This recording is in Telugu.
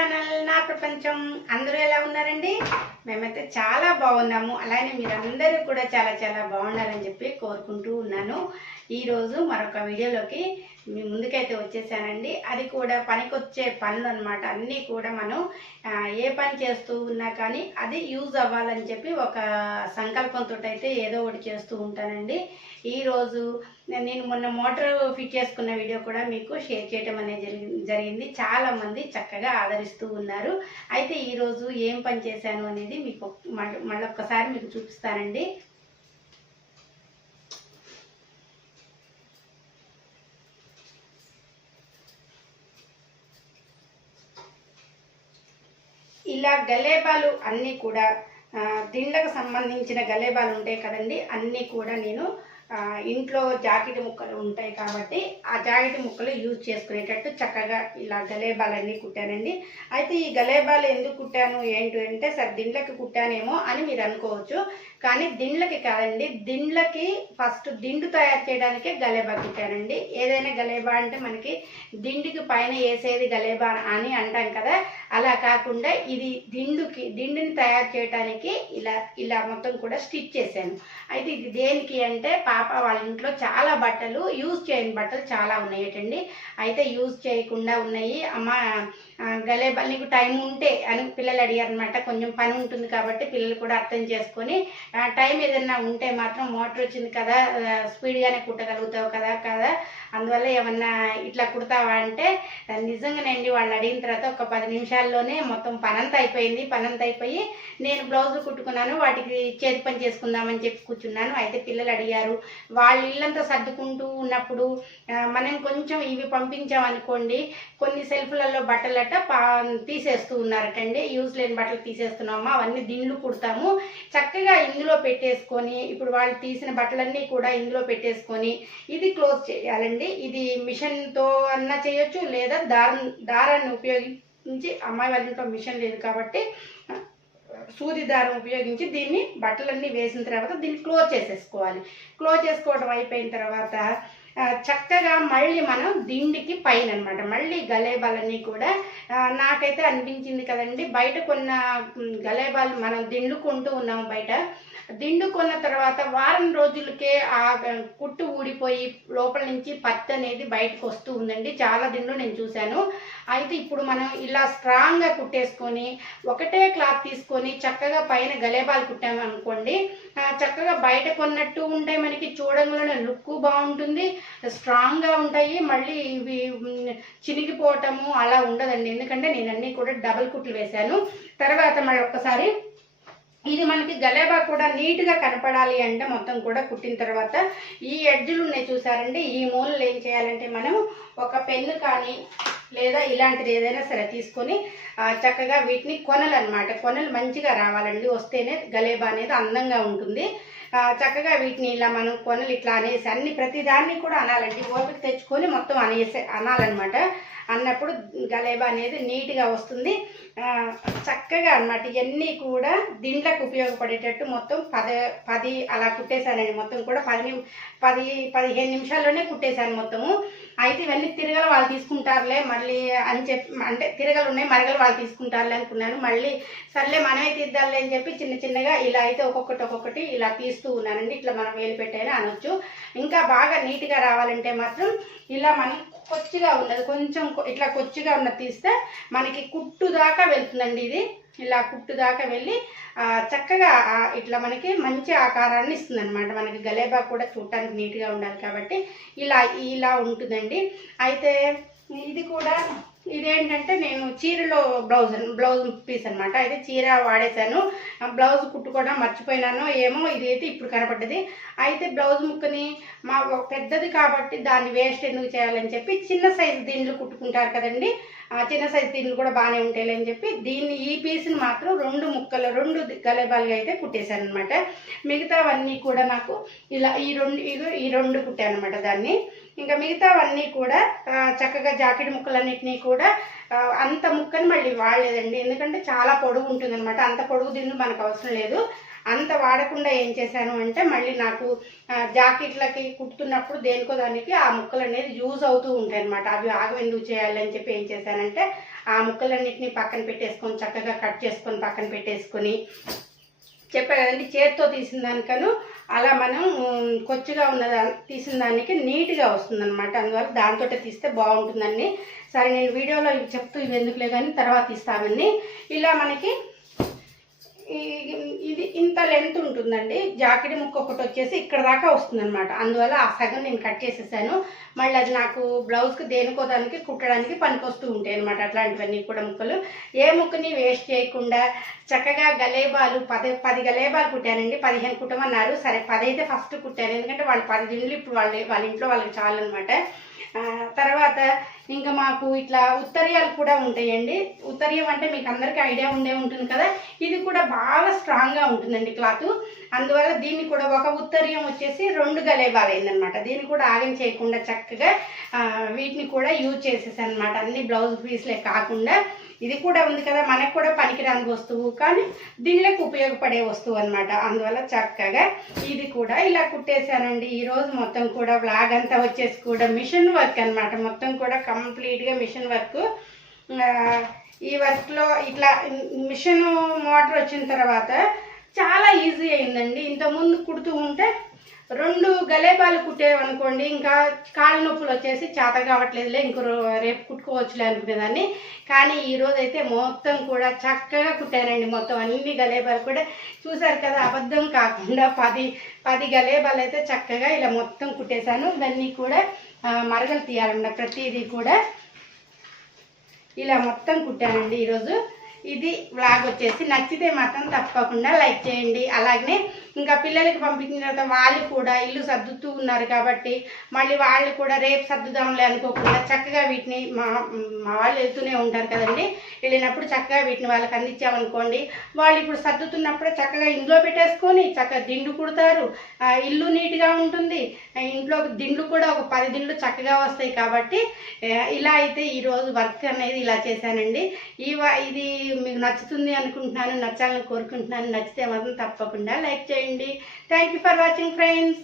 ఛానల్ నా ప్రపంచం. అందరూ ఎలా ఉన్నారండి? మేమైతే చాలా బాగున్నాము. అలానే మీరందరూ కూడా చాలా చాలా బాగుండాలని చెప్పి కోరుకుంటూ ఉన్నాను. ఈరోజు మరొక వీడియోలోకి మీ ముందుకైతే వచ్చేసానండి. అది కూడా పనికొచ్చే పనులు అనమాట. అన్నీ కూడా మనం ఏ పని చేస్తూ ఉన్నా కానీ అది యూజ్ అవ్వాలని చెప్పి ఒక సంకల్పంతో అయితే ఏదో ఒకటి చేస్తూ ఉంటానండి. ఈరోజు నేను మొన్న మోటార్ ఫిట్ చేసుకున్న వీడియో కూడా మీకు షేర్ చేయడం అనేది జరిగింది. చాలామంది చక్కగా ఆదరిస్తూ ఉన్నారు. అయితే ఈరోజు ఏం పని చేశాను అనేది మీకు మళ్ళొక్కసారి మీకు చూపిస్తానండి. ఇలా గలేబాలు అన్నీ కూడా దిండ్లకు సంబంధించిన గలేబాలు ఉంటాయి కదండి, అన్నీ కూడా నేను ఇంట్లో జాకెట్ ముక్కలు ఉంటాయి కాబట్టి ఆ జాకెట్ ముక్కలు యూజ్ చేసుకునేటట్టు చక్కగా ఇలా గలేబాలన్నీ కుట్టానండి. అయితే ఈ గలేబాలు ఎందుకు కుట్టాను ఏంటి అంటే, సరే దిండ్లకి కుట్టానేమో అని మీరు అనుకోవచ్చు. కానీ దిండ్లకి కాదండి, దిండ్లకి ఫస్ట్ దిండు తయారు చేయడానికే గలేబా కుట్టానండి. ఏదైనా గలేబా అంటే మనకి దిండుకి పైన వేసేది గలేబా అని అంటాం కదా, అలా కాకుండా ఇది దిండుని తయారు చేయడానికి ఇలా మొత్తం కూడా స్టిచ్ చేశాను. అయితే ఇది దేనికి అంటే, పాప వాళ్ళ ఇంట్లో చాలా బట్టలు యూజ్ చేయని బట్టలు చాలా ఉన్నాయటండి. అయితే యూజ్ చేయకుండా ఉన్నాయి. అమ్మ గలేబా నీకు టైం ఉంటే అని పిల్లలు అడిగారు అనమాట. కొంచెం పని ఉంటుంది కాబట్టి పిల్లలు కూడా అర్థం చేసుకొని టైం ఏదన్నా ఉంటే మాత్రం మోటార్ వచ్చింది కదా, స్పీడ్గానే కుట్టగలుగుతావు కదా, అందువల్ల ఏమన్నా ఇట్లా కుడతావా అంటే, నిజంగానండి వాళ్ళు అడిగిన తర్వాత ఒక 10 నిమిషాల్లోనే మొత్తం పనంతా అయిపోయి నేను బ్లౌజులు కుట్టుకున్నాను. వాటికి చేతి పని చేసుకుందామని చెప్పి కూర్చున్నాను. అయితే పిల్లలు అడిగారు. వాళ్ళ ఇల్లంతా సర్దుకుంటూ ఉన్నప్పుడు మనం కొంచెం ఇవి పంపించామనుకోండి, కొన్ని సెల్ఫ్లలో బట్టలట తీసేస్తూ ఉన్నారటండి. యూజ్ లేని బట్టలు తీసేస్తున్నామా, అవన్నీ దిండ్లు కుడతాము, చక్కగా ఇందులో పెట్టేసుకొని, ఇప్పుడు వాళ్ళు తీసిన బట్టలన్నీ కూడా ఇందులో పెట్టేసుకొని ఇది క్లోజ్ చేయాలండి. ఇది మిషన్తో అన్నా చేయొచ్చు, లేదా దారాన్ని ఉపయోగించి, అమ్మాయి వాళ్ళ ఇంట్లో మిషన్ లేదు కాబట్టి సూది దారం ఉపయోగించి దీన్ని బట్టలన్నీ వేసిన తర్వాత దీన్ని క్లోజ్ చేసేసుకోవాలి. క్లోజ్ చేసుకోవడం అయిపోయిన తర్వాత చక్కగా మళ్ళీ మనం దిండికి పైన అనమాట మళ్ళీ గలేబాలన్నీ కూడా నాకైతే అనిపించింది కదండి, బయట కొన్న గలేబాలు మనం దిండు కొంటూ ఉన్నాము. బయట దిండు కొన్న తర్వాత వారం రోజులకే ఆ కుట్టు ఊడిపోయి లోపల నుంచి పత్తి అనేది బయటకు వస్తూ ఉందండి. చాలా దిండ్లు నేను చూశాను. అయితే ఇప్పుడు మనం ఇలా స్ట్రాంగ్గా కుట్టేసుకొని ఒకటే క్లాత్ తీసుకొని చక్కగా పైన గలేబాలు కుట్టాము అనుకోండి, చక్కగా బయట కొన్నట్టు ఉంటాయి, మనకి చూడంలోనే లుక్ బాగుంటుంది, స్ట్రాంగ్గా ఉంటాయి. మళ్ళీ ఇవి చినిగిపోవటము అలా ఉండదండి, ఎందుకంటే నేను అన్నీ కూడా డబుల్ కుట్లు వేశాను. తర్వాత మళ్ళీ ఒక్కసారి ఇది మనకి గలేబా కూడా నీట్గా కనపడాలి అంటే మొత్తం కూడా కుట్టిన తర్వాత ఈ ఎడ్జులు ఉన్నాయి చూసారండి, ఈ మూలలు ఏం చేయాలంటే మనం ఒక పెన్ను కానీ లేదా ఇలాంటిది ఏదైనా సరే తీసుకొని చక్కగా వీటిని కొనలు మంచిగా రావాలండి, వస్తేనే గలేబా అనేది అందంగా ఉంటుంది. చక్కగా వీటిని ఇలా మనం కొనలు ఇట్లా అనేసి అన్ని ప్రతిదాన్ని కూడా అనాలండి, ఓపిక తెచ్చుకొని మొత్తం అనాలన్నమాట. అన్నప్పుడు గలేబా అనేది నీట్గా వస్తుంది చక్కగా అనమాట. ఇవన్నీ కూడా దిండ్లకు ఉపయోగపడేటట్టు మొత్తం 10 అలా కుట్టేశానండి. మొత్తం కూడా 15 నిమిషాల్లోనే కుట్టేశాను మొత్తము. అయితే ఇవన్నీ తిరగలు వాళ్ళు తీసుకుంటారులే మళ్ళీ అని చెప్పి, అంటే తిరగలు ఉన్నాయి మరగలు వాళ్ళు తీసుకుంటారులే అనుకున్నాను. మళ్ళీ సర్లే మనమే తీద్దాంలే అని చెప్పి చిన్నగా ఇలా అయితే ఒక్కొక్కటి ఇలా తీస్తూ ఉన్నానండి. ఇట్లా మనం వేలు పెట్టైనా అనొచ్చు. ఇంకా బాగా నీట్గా రావాలంటే మాత్రం ఇలా మనం కొచ్చిగా ఉన్నది కొంచెం ఇట్లా కొచ్చిగా ఉన్నది తీస్తే మనకి కుట్టు దాకా వెళ్తుందండి. ఇది ఇలా కుట్టు దాకా వెళ్ళి చక్కగా ఇట్లా మనకి మంచి ఆకారాన్ని ఇస్తుంది అనమాట. మనకి గలేబా కూడా చూడటానికి నీట్గా ఉండాలి కాబట్టి ఇలా ఉంటుందండి. అయితే ఇది కూడా ఇదేంటంటే నేను చీరలో బ్లౌజ్ పీస్ అనమాట. అయితే చీర వాడేశాను, బ్లౌజ్ కుట్టుకోవడం మర్చిపోయినాను ఏమో, ఇది అయితే ఇప్పుడు కనపడ్డది. అయితే బ్లౌజ్ ముక్కని పెద్దది కాబట్టి దాన్ని వేస్ట్ ఎందుకు చేయాలని చెప్పి చిన్న సైజు దిండ్లు కుట్టుకుంటారు కదండి, చిన్న సైజు దిండ్లు కూడా బాగానే ఉంటాయి అని చెప్పి ఈ పీస్ని మాత్రం 2 గలేబాలుగా అయితే కుట్టేశాను అనమాట. మిగతావన్నీ కూడా నాకు ఇలా ఈ రెండు కుట్టాను అనమాట దాన్ని. ఇంకా మిగతావన్నీ కూడా చక్కగా జాకెట్ ముక్కలన్నిటినీ కూడా అంత ముక్కని మళ్ళీ వాడలేదండి, ఎందుకంటే చాలా పొడుగు ఉంటుంది అనమాట. అంత పొడుగు దిండ్లు మనకు అవసరం లేదు. అంత వాడకుండా ఏం చేశాను అంటే, మళ్ళీ నాకు జాకెట్లకి కుట్టుతున్నప్పుడు దేనికో దానికి ఆ ముక్కలు అనేది యూజ్ అవుతూ ఉంటాయి అనమాట. అవి ఆగం ఎందుకు చేయాలని చెప్పి ఏం చేశానంటే ఆ ముక్కలన్నిటిని పక్కన పెట్టేసుకొని చక్కగా కట్ చేసుకొని పక్కన పెట్టేసుకొని చెప్పా కదండి, చేతితో తీసిన దానికను అలా మనం కొచ్చిగా తీసిన దానికి నీట్గా వస్తుంది అనమాట. అందువల్ల దాంతో తీస్తే బాగుంటుందండి. సరే, నేను వీడియోలో ఇవి చెప్తూ ఇవి ఎందుకులే కానీ తర్వాత తీస్తామండి. ఇలా మనకి ఇది ఇంత లెంత్ ఉంటుందండి. జాకెట్ ముక్క ఒకటి వచ్చేసి ఇక్కడ దాకా వస్తుంది అనమాట. అందువల్ల ఆ సగం నేను కట్ చేసేసాను. మళ్ళీ అది నాకు బ్లౌజ్కి దేనికో దానికి కుట్టడానికి పనికొస్తూ ఉంటాయి అనమాట. అట్లాంటివన్నీ కూడా ముక్కలు ఏ ముక్కని వేస్ట్ చేయకుండా చక్కగా గలేబాలు 10 గలేబాలు కుట్టానండి. 15 కుట్టమన్నారు. సరే, 10 అయితే ఫస్ట్ కుట్టాను, ఎందుకంటే వాళ్ళు 10 దిండ్లు ఇప్పుడు వాళ్ళ ఇంట్లో వాళ్ళకి చాలన్నమాట. తర్వాత ఇంకా మాకు ఇట్లా ఉత్తరీయాలు కూడా ఉంటాయండి. ఉత్తరీయం అంటే మీకు అందరికీ ఐడియా ఉంటుంది కదా. ఇది కూడా బాగా స్ట్రాంగ్గా ఉంటుందండి క్లాత్. అందువల్ల దీన్ని కూడా ఒక ఉత్తరీయం వచ్చేసి 2 గలేబాలు అయిందనమాట. దీన్ని కూడా ఆగం చేయకుండా చక్కగా వీటిని కూడా యూజ్ చేసేసాను అనమాట. అన్ని బ్లౌజ్ పీస్లే కాకుండా ఇది కూడా ఉంది కదా, మనకు కూడా పనికిరాని వస్తువు కానీ దీనిలోకి ఉపయోగపడే వస్తువు అనమాట. అందువల్ల చక్కగా ఇది కూడా ఇలా కుట్టేశానండి. ఈరోజు మొత్తం కూడా బ్లాగ్ అంతా వచ్చేసి కూడా మిషన్ వర్క్ అనమాట. మొత్తం కూడా కంప్లీట్గా మిషన్ వర్క్. ఈ వర్క్లో ఇట్లా మిషన్ మోటార్ వచ్చిన తర్వాత చాలా ఈజీ అయిందండి. ఇంతకుముందు కుడుతూ ఉంటే 2 గలేబాలు కుట్టేవనుకోండి ఇంకా కాళ్ళ నొప్పులు వచ్చేసి చేత కావట్లేదులే, ఇంకో రేపు కుట్టుకోవచ్చులే అనుకునేదాన్ని. కానీ ఈరోజు అయితే మొత్తం కూడా చక్కగా కుట్టానండి. మొత్తం అన్ని గలేబాలు కూడా చూసారు కదా, అబద్ధం కాకుండా 10 గలేబాలు అయితే చక్కగా ఇలా మొత్తం కుట్టేశాను. దాన్ని కూడా మరగలు తీయాలన్నమాట. ప్రతిదీ కూడా ఇలా మొత్తం కుట్టానండి ఈరోజు. ఇది వ్లాగ్ వచ్చేసి నచ్చితే మాత్రం తప్పకుండా లైక్ చేయండి. అలాగనే ఇంకా పిల్లలకి పంపించిన తర్వాత వాళ్ళు కూడా ఇల్లు సర్దుతూ ఉన్నారు కాబట్టి మళ్ళీ వాళ్ళు కూడా రేపు సర్దుదాంలే అనుకోకుండా చక్కగా వీటిని మా వాళ్ళు వెళ్తూనే ఉంటారు కదండి. వెళ్ళినప్పుడు చక్కగా వీటిని వాళ్ళకి అందించామనుకోండి, వాళ్ళు ఇప్పుడు సర్దుతున్నప్పుడే చక్కగా ఇంట్లో పెట్టేసుకొని చక్కగా దిండు కుడతారు. ఇల్లు నీట్గా ఉంటుంది. ఇంట్లో దిండ్లు కూడా ఒక 10 దిండ్లు చక్కగా వస్తాయి. కాబట్టి ఇలా అయితే ఈరోజు వర్క్ అనేది ఇలా చేశానండి. ఇది మీకు నచ్చుతుంది అనుకుంటున్నాను, నచ్చాలని కోరుకుంటున్నాను. నచ్చితే మాత్రం తప్పకుండా లైక్ చేయండి. Thank you for watching friends.